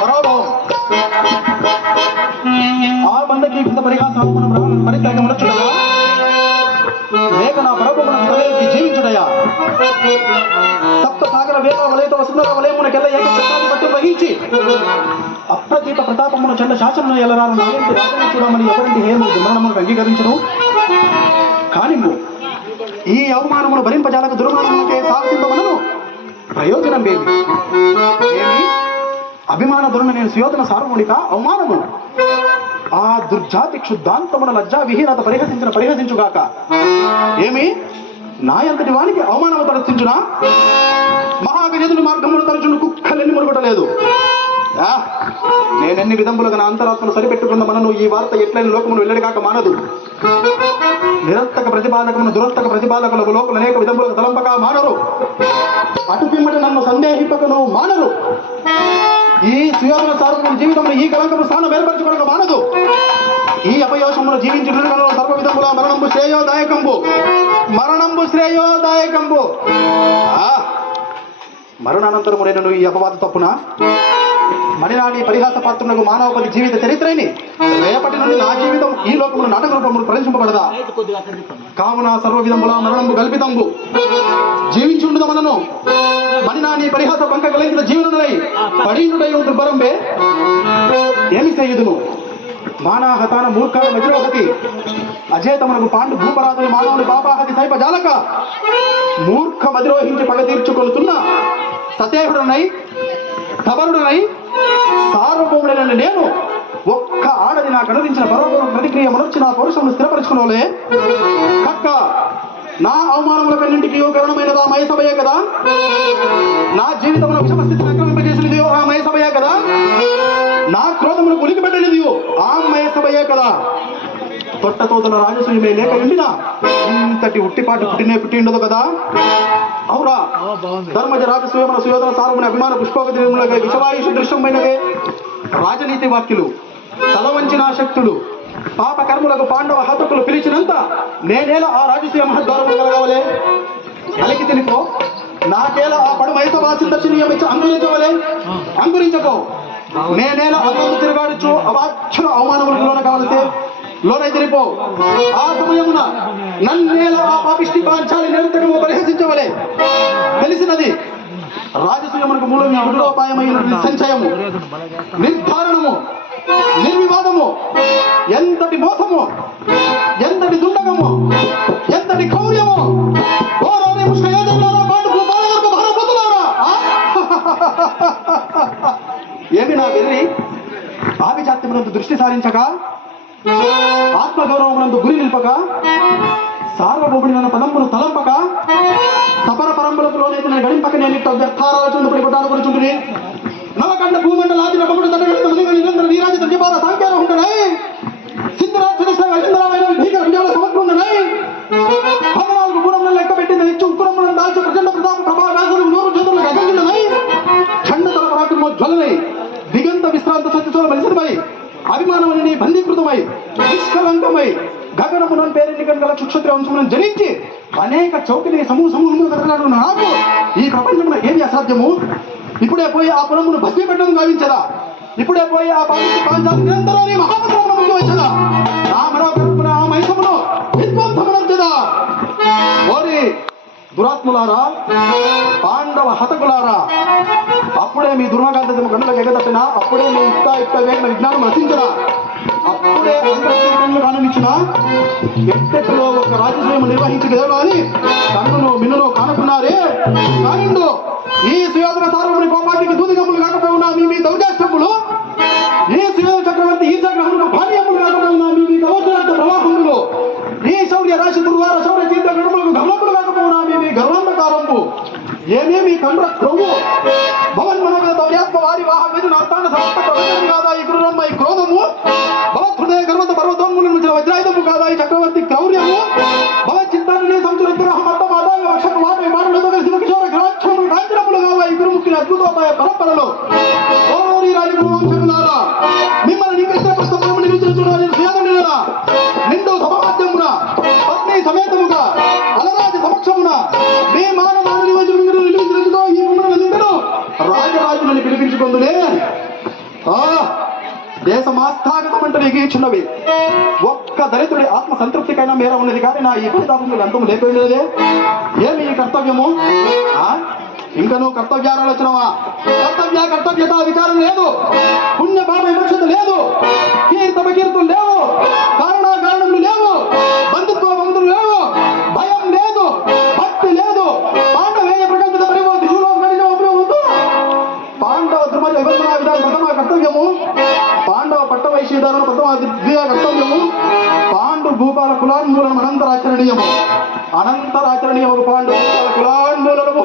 పరాభవం ఆ బంధకి కృత పరిహాసాలు మనం పరిత్యాగమునొచ్చుడయా లేక నా పరమమునకు తలెత్తి జీవించుడయా సప్త సాగర వేద వలయత వసుంధర వలయమునకెల్ల ఏక చక్రాన్ని బట్టి వహించి అప్రతీత ప్రతాపమును చండ శాసనము ఎలరాను నాయంటి రాజని చూడమని ఎవరింటి హేము దుర్మరణమును అంగీకరించును. కానిమ్ము ఈ అవమానమును భరింపజాలకు దుర్మరణమునకే సాహసింపమనను ప్రయోజనం ఏమి? అభిమాన ధురణ నేను సుయోధన సార్వమునిక అవమానము ఆ దుర్జాతి క్షుద్ధాంతమున లజ్జా విహీనత పరిహసించుగాక. ఏమి నాయంతటి వానికి అవమానము తలచించునా? మహాగజదుని మార్గమును తలచును కుక్కలెన్ని మురుగుటలేదు. నేనెన్ని విధములుగా నా అంతరాత్మను సరిపెట్టుకున్న మనను ఈ వార్త ఎట్లైన లోకమును వెల్లడిగాక మానదు. నిరర్థక ప్రతిపాదకమును దురర్థక ప్రతిపాదకులకు లోకులు అనేక విధములుగా తలంపక మానరు. అటు పిమ్మటి నన్ను సందేహింపకను మానరు. ఈ సుయోధన సార్వముని జీవితంలో ఈ కలంకము స్థానం ఏర్పరచుకోవడం మానదు. ఈ అపయోషమును జీవించిన సర్వ విధముల మరణంబు శ్రేయోదాయకంబు. మరణానంతరము నేను ఈ అపవాద తప్పున మణినాని పరిహాస పాత్రులకు మానవపతి జీవిత చరిత్రని రేపటి నుండి నా జీవితం ఈ లోకమును నాటక రూపమును ప్రదర్శింపబడదా? కావున సర్వ విధముల మరణంబు కల్పితంబు జీవించుండుద మనను మణినాని పరిహాస పంక కలిగిన జీవనుడై పడీనుడై దుర్భరంబే ఏమి చేయుదును? మానాహతాన మూర్ఖాల వజ్రోహతి అజేతమునకు పాండు భూపరాధుని మానవుని పాపాహతి సైపజాలక మూర్ఖ మదిరోహించి పగ తీర్చుకొనుతున్న సతేహుడనై కబరుడనై సార్వభౌముడైన నేను ఒక్క ఆడది నాకు అనురించిన పరోపరం ప్రతిక్రియ మనొచ్చి నా పౌరుషమును స్థిరపరచుకున్నోలే కక్క నా అవమానములకన్నింటికి కారణమైనదా మయసభయే కదా? నా జీవితంలో విషమస్థితిని ఆక్రమింపజేసినది ఆ మయసభయే కదా? నా క్రోధమును ఉలికి పెట్టనిది ఆ మయసభయే కదా? తొట్టతోతల రాజసూయమే లేక ఉండినా ఇంతటి ఉట్టిపాటు పుట్టి ఉండదు కదా? అవురా ధర్మజ రాజసూయమున సుయోధన సారముని అభిమాన పుష్పగతి విషవాయుష దృశ్యమైనదే రాజనీతి వాక్యులు తలవంచిన శక్తులు పాప కర్ములకు పాండవ హతకులు పిలిచినంత నేనేలా ఆ రాజసూయ మహద్వారము కలగవలే? కలికి తినిపో నాకేలా ఆ పడు మైసవాసి దర్శనీయమిచ్చి అంకురించకో నేనేలా అల్లందు తిరగాడుచు అవాచ్యుల అవమానములకు లోన కావలసే లోనై తిరిపో. ఆ సమయమున నన్నేల ఆ పాపిష్టి పాంచాలి నిరంతరము పరిహసించవలే. తెలిసినది రాజసూయమునకు మూలం మూడోపాయమైన సంచయము నిర్ధారణము నిర్వివాదము ఎంతటి మోసము ఎంతటి దుండగము ఎంతటి కౌర్యము. ఏమి నా వెళ్ళి ఆభిజాత్యమునందు దృష్టి సారించక ఆత్మగౌరవమునందు గురి నిల్పక సార్వభౌముడి నన్న పదంపును తలంపక సపర పరంబులకులోనైతే నేను గడింపక నేను వ్యర్థారాలు పడిపడ్డాను కూర్చుంటుని నవకండ భూమండలాది నమ్మకుడు తండ్రి నిరంతర నీరాజ తండ్రిపాల సాంఖ్యాలు ఉంటున్నాయి సిద్ధరాజమైన భీకర విజయాల సమగ్రం ఉన్నాయి 14 గుణములను లెక్క పెట్టింది హెచ్చు ఉక్కురములను దాల్చి ప్రచండ ప్రతాప ప్రభావాలు నూరు జ్యోతులకు అగంగినై ఖండతల పరాక్రమోజ్వలనై దిగంత విశ్రాంత సత్యచోల మలిసినమై అభిమానమని బందీకృతమై నిష్కలంకమై గగనమునని పేరెన్ని గల క్షుక్షత్రియ వంశములను జరించి అనేక చౌకిని సమూహముగా కదలాడుతున్న నాకు ఈ ప్రపంచమున ఏది అసాధ్యము? ఇప్పుడే పోయి ఆ పురమును భస్మీ పెట్టడం గావించదా? ఇప్పుడే పోయి ఆ పాంచాలి నిరంతరాన్ని మహాపద్రమును ముందు వచ్చదా? నా మనోకరమున ఆ మైసమును విధ్వంసమునొచ్చదా? ఓరి దురాత్ములారా పాండవ హతకులారా, అప్పుడే మీ దుర్మగాంతము గంటలకు ఎగదట్టినా, అప్పుడే మీ యుక్త వేగన విజ్ఞానం రచించరా, అప్పుడే కానునిచ్చిన ఎట్టెట్టులో ఒక రాజసూయము నిర్వహించగలరు అని కన్నును మిన్నును కానుకున్నారే. కానిండు ఈ సుయోధన సార్వముని కోపానికి దూదిగమ్ములు కాకపోయినా మీ దౌర్జాష్టములు, ఈ సుయోధన చక్రవర్తి ఈ చక్రములకు భార్యములు కాకపోయినా మీ గౌరవంత ప్రవాహములు, ఈ శౌర్య రాశి దుర్వార శౌర్య చీత గడుపులకు గమనములు కాకపోయినా మీ గర్వాంధకారంపు ఏమేమి కండ్ర క్రొవ్వు భవన్ మనోగత దౌర్యాత్మ వారి వాహ మీద నాస్తాన సమస్త ప్రవచనం కాదా ఈ గురురమ్మ ఈ క్రోధము? భవత్ హృదయ గర్వంత పర్వతోన్ములను మించిన వజ్రాయుధము కాదా ఈ చక్రవర్తి క్రౌర్యము? భవత్ చిత్తాన్ని సంచురత్తురహమత్త మాదాగ వక్షక మాట విమానులతో కలిసి కిషోర గ్రాక్షములు కాంచనములు కాదా ఈ గురుముక్తిని అద్భుతోపాయ పరంపరలో ఓరి రాజవంశములారా, మిమ్మల్ని నీకైతే పుస్తకము నిలుచుచున్నాను సుయోధనులారా, నిండు సమాధ్యమున పత్ని సమేతముగా అలరాజ సమక్షమున మీ మానవాళి ఈ రాజ ధర్మరాజుని పిలిపించుకుందులే. దేశమాస్థాగతం అంటే నీకు ఇచ్చున్నవి ఒక్క దళితుడి ఆత్మ సంతృప్తికైనా మేర ఉన్నది, కానీ నా ఈ పరితాపములు అంతం లేకపోయినదే. ఏమి ఈ కర్తవ్యము? ఇంకా నువ్వు కర్తవ్యాలు వచ్చినవా? కర్తవ్యత విచారం లేదు, పుణ్య పాప వివక్షత లేదు, కీర్తులు లేవు, కారణములు లేవు, బంధుత్వ బంధువులు లేవు, భయం లేదు, భక్తి లేదు. పాండవేయ ప్రకల్పిత పరిమోతి పాండవ ధృమ విభజన విధానం ప్రథమ కర్తవ్యము, పాండవ పట్ట వైశ్యధారణ ప్రథమ ద్వితీయ కర్తవ్యము, పాండు భూపాల కులాన్మూలం అనంతరాచరణీయము పాండు భూపాల కులాన్మూలము.